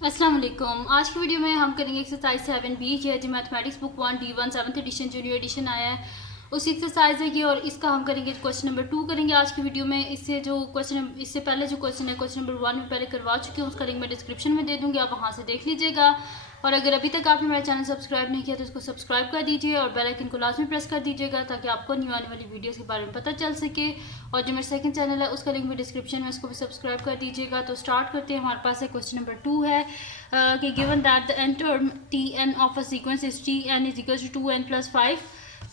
अस्सलाम वालेकुम। आज की वीडियो में हम करेंगे एक्सरसाइज 7B जो है जी mathematics book 1 D1 7th edition junior edition आया है उसी एक्सरसाइज है कि, और इसका हम करेंगे क्वेश्चन नंबर 2 करेंगे आज की वीडियो में। इससे पहले जो क्वेश्चन है क्वेश्चन नंबर 1 में पहले करवा चुकी हूँ, उसका लिंक मैं डिस्क्रिप्शन में दे दूँगी, आप वहाँ से देख लीजिएगा। और अगर अभी तक आपने मेरा चैनल सब्सक्राइब नहीं किया तो इसको सब्सक्राइब कर दीजिए और बेल आइकन को लाजमी प्रेस कर दीजिएगा ताकि आपको न्यू आने वाली वीडियोस के बारे में पता चल सके। और जो मेरा सेकंड चैनल है उसका लिंक भी डिस्क्रिप्शन में, उसको भी सब्सक्राइब कर दीजिएगा। तो स्टार्ट करते हैं। हमारे पास है क्वेश्चन नंबर 2 है कि given that the n term tn of a sequence is tn is equal to 2n plus 5,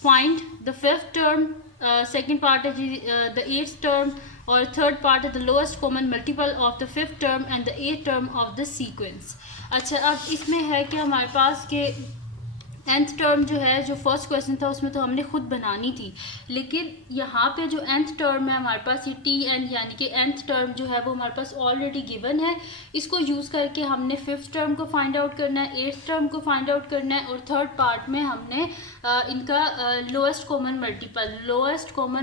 find the fifth term. Second part है जी द एट्थ टर्म, और थर्ड पार्ट है the lowest common multiple of the fifth term and the eighth term of the sequence. अच्छा, अब इसमें है कि हमारे पास के nth टर्म जो है, जो फर्स्ट क्वेश्चन था उसमें तो हमने खुद बनानी थी, लेकिन यहाँ पे जो nth टर्म है हमारे पास ये tn यानी कि nth टर्म जो है वो हमारे पास ऑलरेडी गिवन है। इसको यूज़ करके हमने फिफ्थ टर्म को फाइंड आउट करना है, एट्थ टर्म को फाइंड आउट करना है, और थर्ड पार्ट में हमने इनका लोएस्ट कॉमन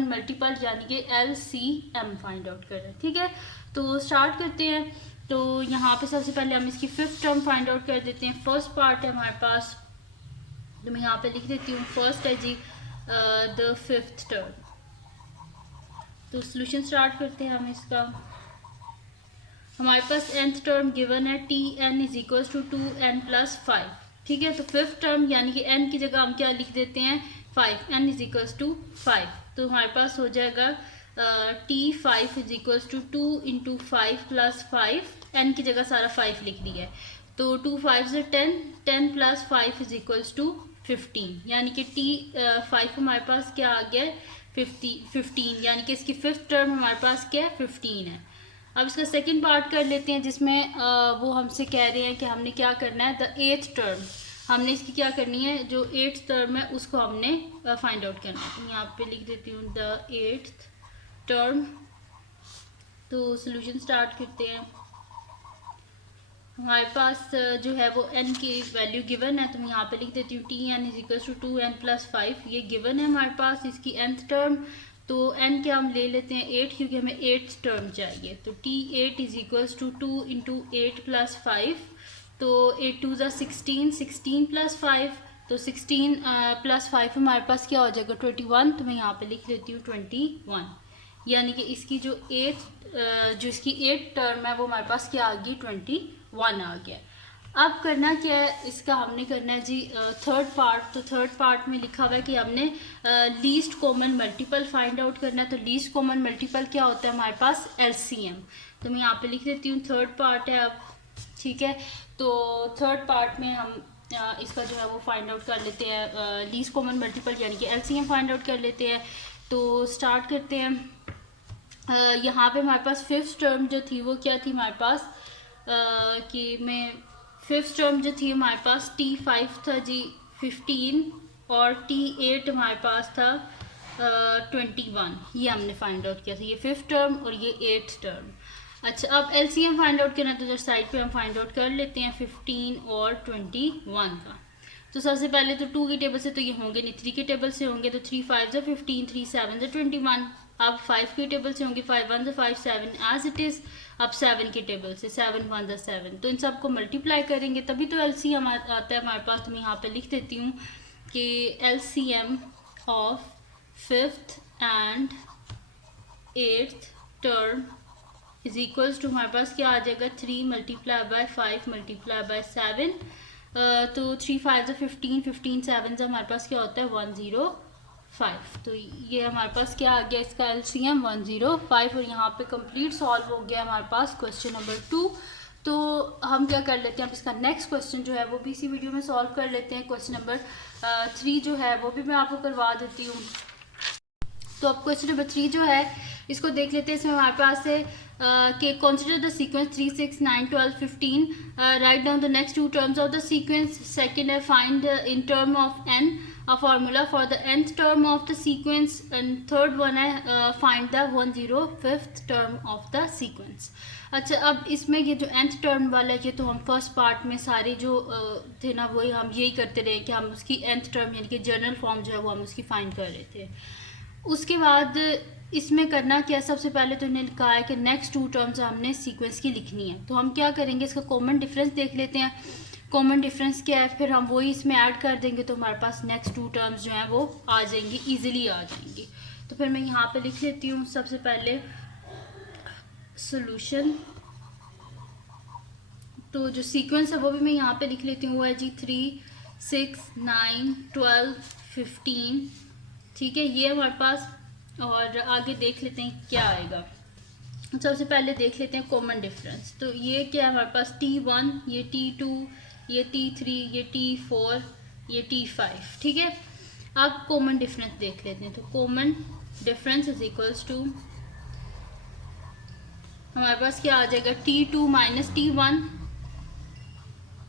मल्टीपल यानी कि LCM फाइंड आउट करना है। ठीक है, तो स्टार्ट करते हैं। तो यहाँ पे सबसे पहले हम इसकी फिफ्थ टर्म फाइंड आउट कर देते हैं। फर्स्ट पार्ट है हमारे पास, तो मैं यहाँ पे लिख देती हूँ फर्स्ट है जी द फिफ्थ टर्म। तो सोल्यूशन स्टार्ट करते हैं हम इसका। हमारे पास nth टर्म गिवन है tn is equal to 2n plus 5। ठीक है, तो फिफ्थ टर्म यानी कि n की जगह हम क्या लिख देते हैं 5, n इज इक्वल टू 5। तो हमारे पास हो जाएगा t5 is equal to 2 into 5 plus 5, n की जगह सारा 5 लिख दिया है। तो 2 5 से 10, 10 प्लस 5 इज इक्वल्स टू 15, यानी कि t5 हमारे पास क्या आ गया 15, यानी कि इसकी फिफ्थ टर्म हमारे पास क्या है 15 है। अब इसका सेकंड पार्ट कर लेते हैं, जिसमें वो हमसे कह रहे हैं कि हमने क्या करना है द एट्थ टर्म। हमने इसकी क्या करनी है, जो एट्थ टर्म है उसको हमने फाइंड आउट करना है। तो यहाँ पे लिख देती हूँ द एट्थ टर्म। तो सोल्यूशन स्टार्ट करते हैं। हमारे पास जो है वो n की वैल्यू गिवन है, तो मैं यहाँ पे लिख देती हूँ tn is equal to 2n plus 5। ये गिवन है हमारे पास इसकी nth टर्म। तो n के हम ले लेते हैं 8, क्योंकि हमें एट्थ टर्म चाहिए। तो t8 is equal to 2 into 8 plus 5। तो 8 2 ज़ा 16, 16 प्लस 5, तो 16 प्लस 5 हमारे पास क्या हो जाएगा 21। तो मैं यहाँ पे लिख देती हूँ 21, यानी कि इसकी जो इसकी एट टर्म है वो हमारे पास क्या आ गई 21 आ गया। अब करना क्या है, इसका हमने करना है जी थर्ड पार्ट। तो थर्ड पार्ट में लिखा हुआ है कि हमने least common multiple find out करना है। तो लीस्ट कॉमन मल्टीपल क्या होता है हमारे पास LCM। तो मैं यहाँ पे लिख देती हूँ थर्ड पार्ट है अब। ठीक है, तो थर्ड पार्ट में हम इसका जो है वो फाइंड आउट कर लेते हैं, लीस्ट कॉमन मल्टीपल यानी कि LCM फाइंड आउट कर लेते हैं। तो स्टार्ट करते हैं। यहाँ पे हमारे पास फिफ्थ टर्म जो थी वो क्या थी हमारे पास, कि मैं फिफ्थ टर्म जो थी हमारे पास t5 था जी 15, और t8 हमारे पास था 21। ये हमने फाइंड आउट किया था, ये फिफ्थ टर्म और ये एट्थ टर्म। अच्छा, अब LCM फाइंड आउट करना है, तो जो साइड पे हम फाइंड आउट कर लेते हैं 15 और 21 का। तो सबसे पहले तो 2 की टेबल से तो ये होंगे नहीं, 3 की टेबल से होंगे। तो 3 5 ज़ा 15, 3 7 ज़ा 21। अब 5 की टेबल से होंगे, 5 1 ज़ा 5 7 एज इट इज़। अब 7 की टेबल से 7 1 ज़ा 7। तो इन सबको मल्टीप्लाई करेंगे तभी तो LCM आता है हमारे पास। तो मैं यहाँ पे लिख देती हूँ कि LCM of fifth and eighth term is equals to हमारे पास क्या आ जाएगा 3 मल्टीप्लाई बाय 5 मल्टीप्लाई बाय 7। तो 3 5 ज़ा 15, 15 7 ज़ा हमारे पास क्या होता है 105। तो ये हमारे पास क्या आ गया इसका LCM 105। और यहाँ पे कंप्लीट सॉल्व हो गया हमारे पास क्वेश्चन नंबर 2। तो हम क्या कर लेते हैं, अब इसका नेक्स्ट क्वेश्चन जो है वो भी इसी वीडियो में सॉल्व कर लेते हैं। क्वेश्चन नंबर 3 जो है वो भी मैं आपको करवा देती हूँ। तो अब क्वेश्चन नंबर 3 जो है इसको देख लेते हैं। इसमें हमारे पास है कि consider the sequence 3 6 9 12 15, write down the next 2 terms of the sequence. Second है find in term of n a formula for the nth term of the sequence, and third one है find the 105th term of the sequence। अच्छा, अब इसमें ये जो nth term वाला है ये तो हम फर्स्ट पार्ट में सारे जो थे ना वही हम यही करते रहे कि हम उसकी nth टर्म यानी कि जनरल फॉर्म जो है वो हम उसकी फाइंड कर रहे थे। उसके बाद इसमें करना क्या, सबसे पहले तो इन्हें कहा है कि नेक्स्ट टू टर्म्स हमने सीक्वेंस की लिखनी है, तो हम क्या करेंगे, इसका कॉमन डिफरेंस देख लेते हैं। कॉमन डिफरेंस क्या है, फिर हम वही इसमें ऐड कर देंगे तो हमारे पास नेक्स्ट टू टर्म्स जो हैं वो आ जाएंगी, ईजिली आ जाएंगी। तो फिर मैं यहाँ पे लिख लेती हूँ सबसे पहले सोल्यूशन। तो जो सीक्वेंस है वो भी मैं यहाँ पे लिख लेती हूँ, वो है जी 3, 6, 9, 12, 15। ठीक है, ये हमारे पास। और आगे देख लेते हैं क्या आएगा। सबसे पहले देख लेते हैं कॉमन डिफरेंस। तो ये क्या है हमारे पास, T1, ये T2, ये T3, ये T4, ये T5। ठीक है, अब कॉमन डिफरेंस देख लेते हैं। तो common difference is equals to हमारे पास क्या आ जाएगा, T2 माइनस T1।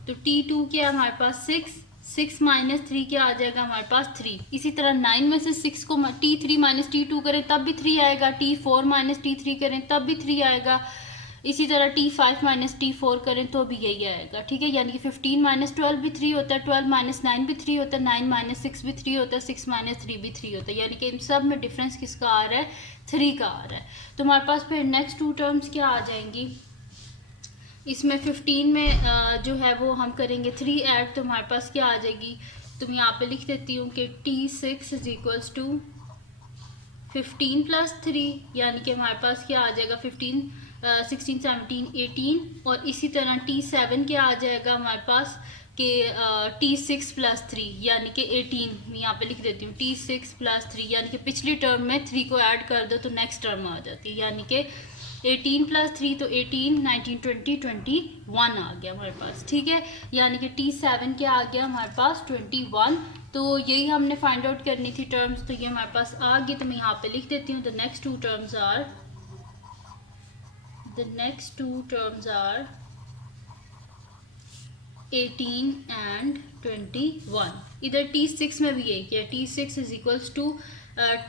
तो T2 क्या है हमारे पास 6, 6 माइनस 3 क्या आ जाएगा हमारे पास 3। इसी तरह 9 में से 6 को T3 माइनस T2 करें तब भी 3 आएगा, T4 माइनस T3 करें तब भी 3 आएगा, इसी तरह T5 माइनस T4 करें तो भी यही आएगा। ठीक है, यानी कि 15 माइनस 12 भी 3 होता है, 12 माइनस 9 भी 3 होता है, 9 माइनस 6 भी 3 होता है, 6 माइनस 3 भी 3 होता है, यानी कि इन सब में डिफरेंस किसका आ रहा है, 3 का आ रहा है। तो हमारे पास फिर नेक्स्ट टू टर्म्स क्या आ जाएंगी, इसमें 15 में जो है वो हम करेंगे 3 ऐड, तो हमारे पास क्या आ जाएगी, तो मैं यहाँ पे लिख देती हूँ कि T6 is equals to 15 plus 3, यानी कि हमारे पास क्या आ जाएगा 15, 16, 17, 18। और इसी तरह T7 क्या आ जाएगा हमारे पास कि T6 प्लस 3 यानी कि 18। मैं यहाँ पे लिख देती हूँ T6 प्लस 3, यानी कि पिछली टर्म में 3 को ऐड कर दो तो नेक्स्ट टर्म आ जाती है, यानी कि 18 प्लस 3 तो 18, 19, 20, 21 आ गया हमारे पास। ठीक है, यानी कि T7 क्या आ गया हमारे पास 21। तो यही हमने फाइंड आउट करनी थी टर्म्स, तो ये हमारे पास आ गई। तो मैं यहाँ पे लिख देती हूँ the next two terms are 18 and 21। इधर T6 में भी यही किया, T6 is equals to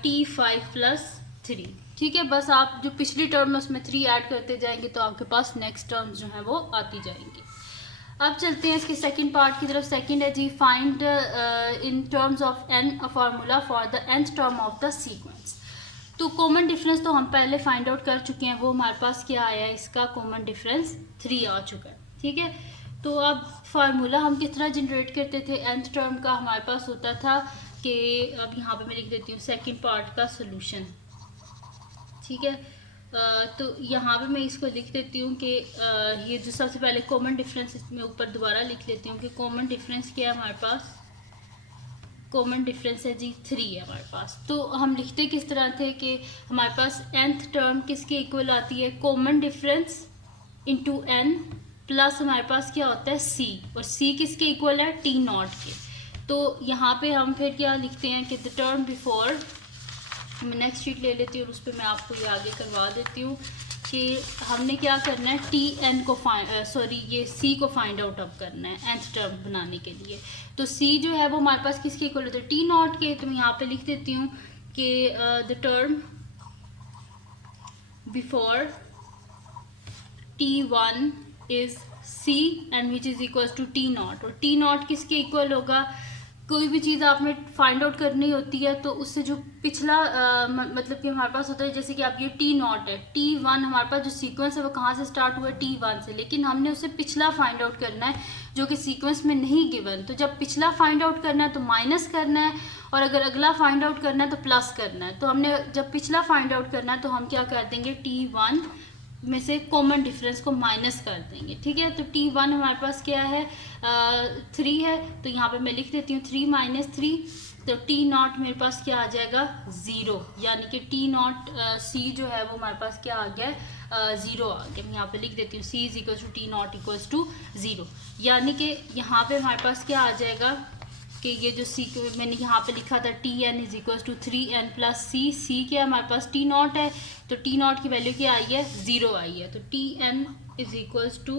T5 plus 3। ठीक है, बस आप जो पिछली टर्म है उसमें 3 ऐड करते जाएंगे तो आपके पास नेक्स्ट टर्म्स जो है वो आती जाएंगी। अब चलते हैं इसके सेकंड पार्ट की तरफ। सेकंड है जी find in terms of an a formula for the nth term of the sequence. तो कॉमन डिफरेंस तो हम पहले फाइंड आउट कर चुके हैं, वो हमारे पास क्या आया है, इसका कॉमन डिफरेंस 3 आ चुका है। ठीक है, तो अब फार्मूला हम किस तरह जनरेट करते थे nth टर्म का, हमारे पास होता था कि अब यहाँ पे मैं लिख देती हूँ सेकंड पार्ट का सोल्यूशन। ठीक है, तो यहाँ पे मैं इसको लिख देती हूँ कि ये जो सबसे पहले कॉमन डिफरेंस, इसमें ऊपर दोबारा लिख लेती हूँ कि कॉमन डिफरेंस क्या है हमारे पास, कॉमन डिफरेंस है जी 3 है हमारे पास। तो हम लिखते किस तरह थे कि हमारे पास nth टर्म किसके इक्वल आती है, common difference into n plus हमारे पास क्या होता है c, और c किसके इक्वल है, T0 के। तो यहाँ पे हम फिर क्या लिखते हैं कि द टर्म बिफोर, मैं नेक्स्ट शीट ले लेती हूँ और उस पर मैं आपको ये आगे करवा देती हूँ कि हमने क्या करना है, Tn को ये C को फाइंड आउट अब करना है nth टर्म बनाने के लिए। तो C जो है वो हमारे पास किसके इक्वल होता है, T0 के। तो मैं यहाँ पे लिख देती हूँ कि the term before T1 is C and which is equal to T0। और T0 किसके इक्वल होगा, कोई भी चीज़ आपने फाइंड आउट करनी होती है तो उससे जो पिछला मतलब कि हमारे पास होता है, जैसे कि आप ये T0 है, T1 हमारे पास जो सीक्वेंस है वो कहाँ से स्टार्ट हुआ है, T1 से, लेकिन हमने उससे पिछला फाइंड आउट करना है जो कि सीक्वेंस में नहीं गिवन। तो जब पिछला फाइंड आउट करना है तो माइनस करना है, और अगर अगला फाइंड आउट करना है तो प्लस करना है। तो हमने जब पिछला फाइंड आउट करना है तो हम क्या कर देंगे, T1 में से कॉमन डिफरेंस को माइनस कर देंगे। ठीक है, तो T1 हमारे पास क्या है, 3 है, तो यहाँ पे मैं लिख देती हूँ 3 माइनस 3, तो T0 मेरे पास क्या आ जाएगा 0, यानी कि T0 C जो है वो हमारे पास क्या आ गया, 0 आ गया। मैं यहाँ पे लिख देती हूँ C is equal to T0 equals to 0, यानी कि यहाँ पे हमारे पास क्या आ जाएगा कि ये जो C मैंने यहाँ पे लिखा था Tn is equal to 3n plus C क्या हमारे पास T0 है, तो T0 की वैल्यू क्या आई है, 0 आई है। तो Tn is equals to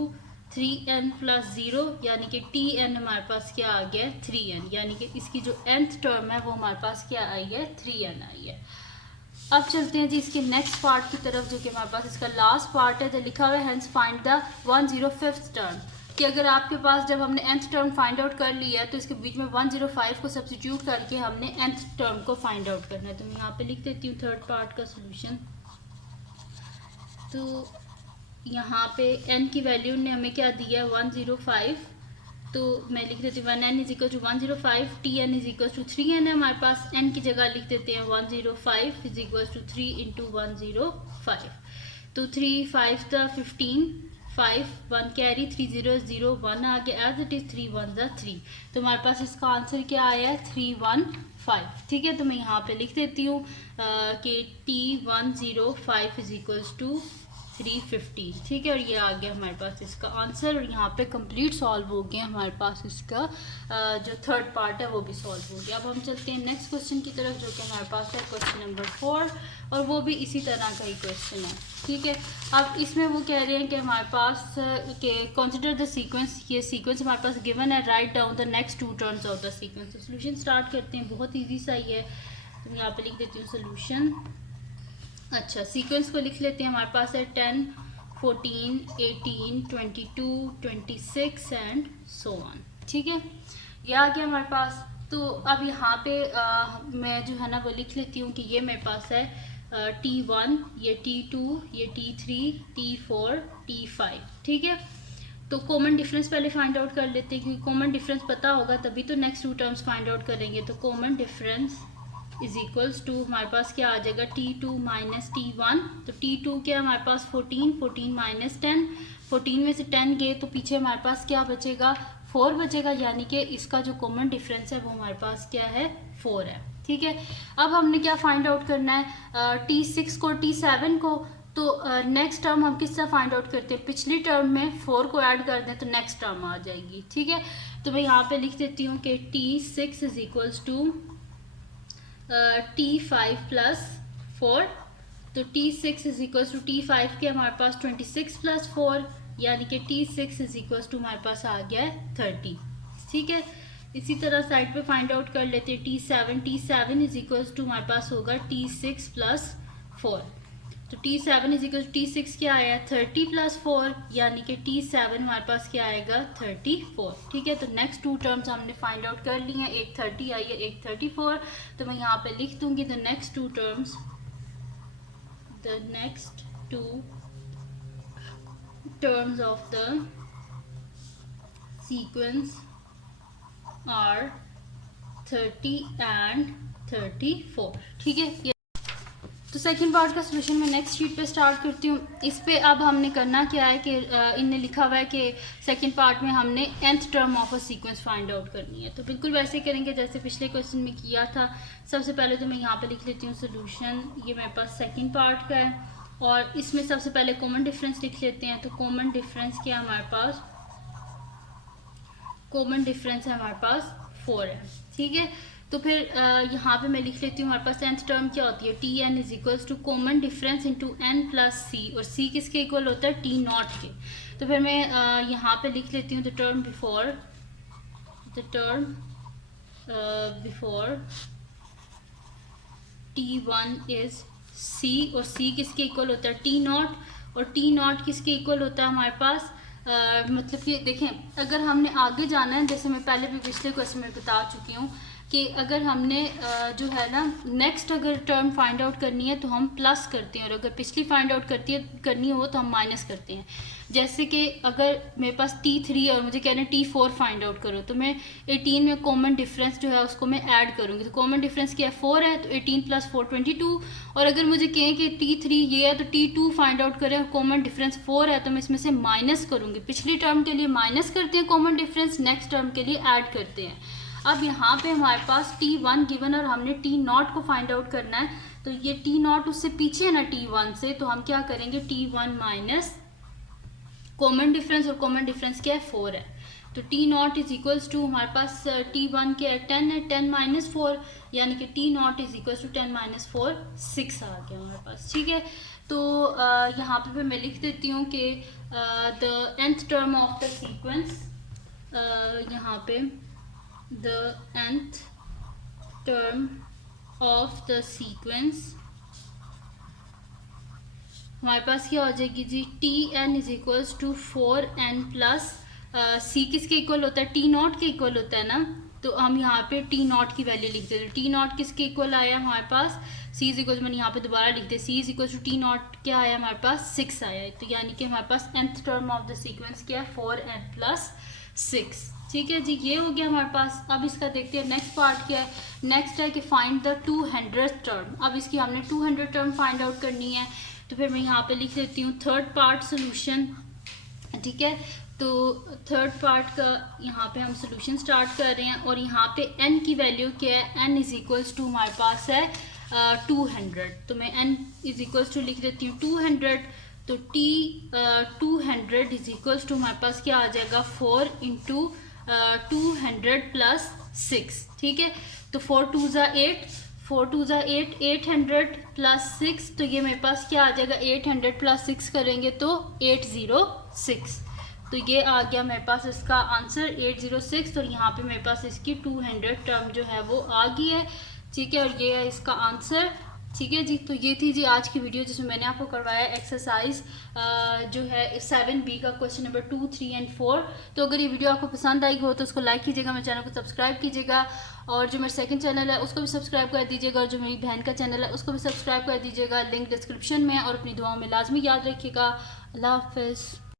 3n plus 0, यानी कि Tn हमारे पास क्या आ गया है 3n, यानी कि इसकी जो nth टर्म है वो हमारे पास क्या आई है 3n आई है। अब चलते हैं जी इसके नेक्स्ट पार्ट की तरफ, जो कि हमारे पास इसका लास्ट पार्ट है, जो लिखा हुआ है hence find the 105th term. कि अगर आपके पास जब हमने nth टर्म फाइंड आउट कर लिया है तो इसके बीच में 105 को सब्स्टिट्यूट करके हमने nth टर्म को फाइंड आउट करना है। तो मैं यहाँ पे लिख देती हूँ थर्ड पार्ट का सोल्यूशन। तो यहाँ पे n की वैल्यू ने हमें क्या दिया है 105, तो मैं लिख देती हूँ 1n is equal to 105, tn is equal to 3n है हमारे पास। n की जगह लिख देते हैं 105 इज इक्वल टू 3 इंटू 105। तो 3 5 द 15, 5 1 कैरी, 3 0 0 1 आ गया एज इट इज, 3 1 द 3। तो हमारे पास इसका आंसर क्या आया है 315। ठीक है, तो मैं यहाँ पे लिख देती हूँ कि T105 इज इक्वल्स टू 315। ठीक है, और ये आ गया हमारे पास इसका आंसर, और यहाँ पे कंप्लीट सॉल्व हो गया हमारे पास इसका जो थर्ड पार्ट है वो भी सॉल्व हो गया। अब हम चलते हैं नेक्स्ट क्वेश्चन की तरफ, जो कि हमारे पास है क्वेश्चन नंबर 4, और वो भी इसी तरह का ही क्वेश्चन है। ठीक है, अब इसमें वो कह रहे हैं कि हमारे पास कि कंसिडर द सीक्वेंस, ये सीक्वेंस हमारे पास गिवन है, right down the next 2 terms of the sequence. तो सोल्यूशन स्टार्ट करते हैं, बहुत ईजी सा ही है। तो मैं यहाँ पे लिख देती हूँ सोल्यूशन। अच्छा, सीक्वेंस को लिख लेते हैं। हमारे पास है 10 14 18 22 26 एंड सो ऑन। ठीक है, ये आ गया हमारे पास। तो अब यहाँ पे मैं जो है ना वो लिख लेती हूँ कि ये मेरे पास है T1, ये T2, ये T3, T4, T5। ठीक है, तो कॉमन डिफरेंस पहले फाइंड आउट कर लेते हैं, क्योंकि कॉमन डिफरेंस पता होगा तभी तो नेक्स्ट 2 टर्म्स फाइंड आउट करेंगे। तो common difference is equals to हमारे पास क्या आ जाएगा T2 माइनस T1। तो T2 क्या हमारे पास 14, 14 माइनस 10, 14 में से 10 गए तो पीछे हमारे पास क्या बचेगा 4 बचेगा, यानी कि इसका जो कॉमन डिफरेंस है वो हमारे पास क्या है 4 है। ठीक है, अब हमने क्या फाइंड आउट करना है T6 को T7 को। तो नेक्स्ट टर्म हम किस तरह फाइंड आउट करते हैं, पिछली टर्म में 4 को ऐड कर दें तो नेक्स्ट टर्म आ जाएगी। ठीक है, तो मैं यहाँ पे लिख देती हूँ कि T6 is equals to T5 plus 4। तो T6 is equals to T5 के हमारे पास 26 प्लस 4, यानी कि T6 इज इक्वल्स टू हमारे पास आ गया है 30। ठीक है, इसी तरह साइड पे फाइंड आउट कर लेते हैं T7। T7 is equals to हमारे पास होगा T6 प्लस 4। तो T7 is equal to T6 क्या आया 30 प्लस 4, यानी कि T7 हमारे पास क्या आएगा 34। ठीक है, तो नेक्स्ट 2 टर्म्स हमने फाइंड आउट कर ली हैं, एक 30 आई है, एक 34। तो मैं यहाँ पे लिख दूंगी the next 2 terms, the next 2 terms of the sequence are 30 and 34। ठीक है, तो सेकंड पार्ट का सोल्यूशन मैं नेक्स्ट शीट पे स्टार्ट करती हूँ। इस पे अब हमने करना क्या है कि इनने लिखा हुआ है कि सेकंड पार्ट में हमने nth term of a sequence find out करनी है। तो बिल्कुल वैसे करेंगे जैसे पिछले क्वेश्चन में किया था। सबसे पहले तो मैं यहाँ पे लिख लेती हूँ सोल्यूशन, ये मेरे पास सेकंड पार्ट का है, और इसमें सबसे पहले कॉमन डिफरेंस लिख लेते हैं। तो कॉमन डिफरेंस क्या है हमारे पास, कॉमन डिफरेंस है हमारे पास 4 है। ठीक है, तो फिर यहाँ पे मैं लिख लेती हूँ हमारे पास nth टर्म क्या होती है Tn is equals to common difference into n plus c, और c किसके इक्वल होता है T0 के। तो फिर मैं यहाँ पे लिख लेती हूँ the term before T1 is c, और c किसके इक्वल होता है T0, और T0 किसके इक्वल होता है हमारे पास मतलब कि देखें, अगर हमने आगे जाना है, जैसे मैं पहले भी पिछले क्वेश्चन में बता चुकी हूँ कि अगर हमने जो है ना नेक्स्ट अगर टर्म फाइंड आउट करनी है तो हम प्लस करते हैं, और अगर पिछली फाइंड आउट करनी हो तो हम माइनस करते हैं। जैसे कि अगर मेरे पास T3 और मुझे कह रहे हैं T4 फाइंड आउट करो, तो मैं 18 में कॉमन डिफरेंस जो है उसको मैं ऐड करूँगी। तो कॉमन डिफरेंस क्या है 4 है, तो 18 प्लस 4 22। और अगर मुझे कहें कि T3 ये है तो T2 फाइंड आउट करें और कॉमन डिफरेंस 4 है, तो मैं इसमें से माइनस करूँगी। पिछली टर्म के लिए माइनस करते हैं कॉमन डिफरेंस, नेक्स्ट टर्म के लिए ऐड करते हैं। अब यहाँ पे हमारे पास T1 गिवन और हमने T0 को फाइंड आउट करना है। तो ये T0 उससे पीछे है ना T1 से, तो हम क्या करेंगे T1 माइनस कॉमन डिफरेंस, और कॉमन डिफरेंस क्या है 4 है। तो T0 इज इक्वल्स टू हमारे पास T1 के 10 है, 10 माइनस 4, यानी कि T0 is equals to 10 minus 4 6 आ गया हमारे पास। ठीक है, तो यहाँ पे मैं लिख देती हूँ कि the nth term of the sequence, यहाँ पे the nth term of the sequence हमारे पास क्या हो जाएगी जी Tn is equals to 4n plus c किसके इक्वल होता है, टी नॉट के इक्वल होता है ना, तो हम यहाँ पे टी नॉट की वैल्यू लिख देते हैं। टी नॉट किसके इक्वल आया हमारे पास, सी इज इक्वल, मैंने यहाँ पे दोबारा लिख दिया, c is equal to T nought क्या आया हमारे पास 6 आया है। तो यानी कि हमारे पास nth term of the sequence क्या है 4n प्लस 6। ठीक है जी, ये हो गया हमारे पास। अब इसका देखते हैं नेक्स्ट पार्ट क्या है। नेक्स्ट है कि फाइंड द 200th टर्म। अब इसकी हमने 200 टर्म फाइंड आउट करनी है, तो फिर मैं यहाँ पे लिख देती हूँ थर्ड पार्ट सोल्यूशन। ठीक है, तो थर्ड पार्ट का यहाँ पे हम सोल्यूशन स्टार्ट कर रहे हैं और यहाँ पे n की वैल्यू क्या है, n इज इक्वल्स टू हमारे पास है 200। तो मैं n इज इक्वल्स टू लिख देती हूँ 200। तो t 200 इज इक्वल्स टू हमारे पास क्या आ जाएगा 4 इंटू 200 प्लस 6। ठीक है, तो 4 2 ज़ा 8, 4 2 ज़ा 8, 800 प्लस 6, तो ये मेरे पास क्या आ जाएगा 800 प्लस 6 करेंगे तो 806। तो ये आ गया मेरे पास इसका आंसर 806। और यहाँ पे मेरे पास इसकी 200 टर्म जो है वो आ गई है। ठीक है, और ये है इसका आंसर। ठीक है जी, तो ये थी जी आज की वीडियो जिसमें मैंने आपको करवाया एक्सरसाइज जो है 7B का क्वेश्चन नंबर 2, 3 एंड 4। तो अगर ये वीडियो आपको पसंद आई हो तो उसको लाइक कीजिएगा, मेरे चैनल को सब्सक्राइब कीजिएगा, और जो मेरा सेकंड चैनल है उसको भी सब्सक्राइब कर दीजिएगा, और जो मेरी बहन का चैनल है उसको भी सब्सक्राइब कर दीजिएगा। लिंक डिस्क्रिप्शन में, और अपनी दुआओं में लाजमी याद रखिएगा। अल्लाह हाफ़िज़।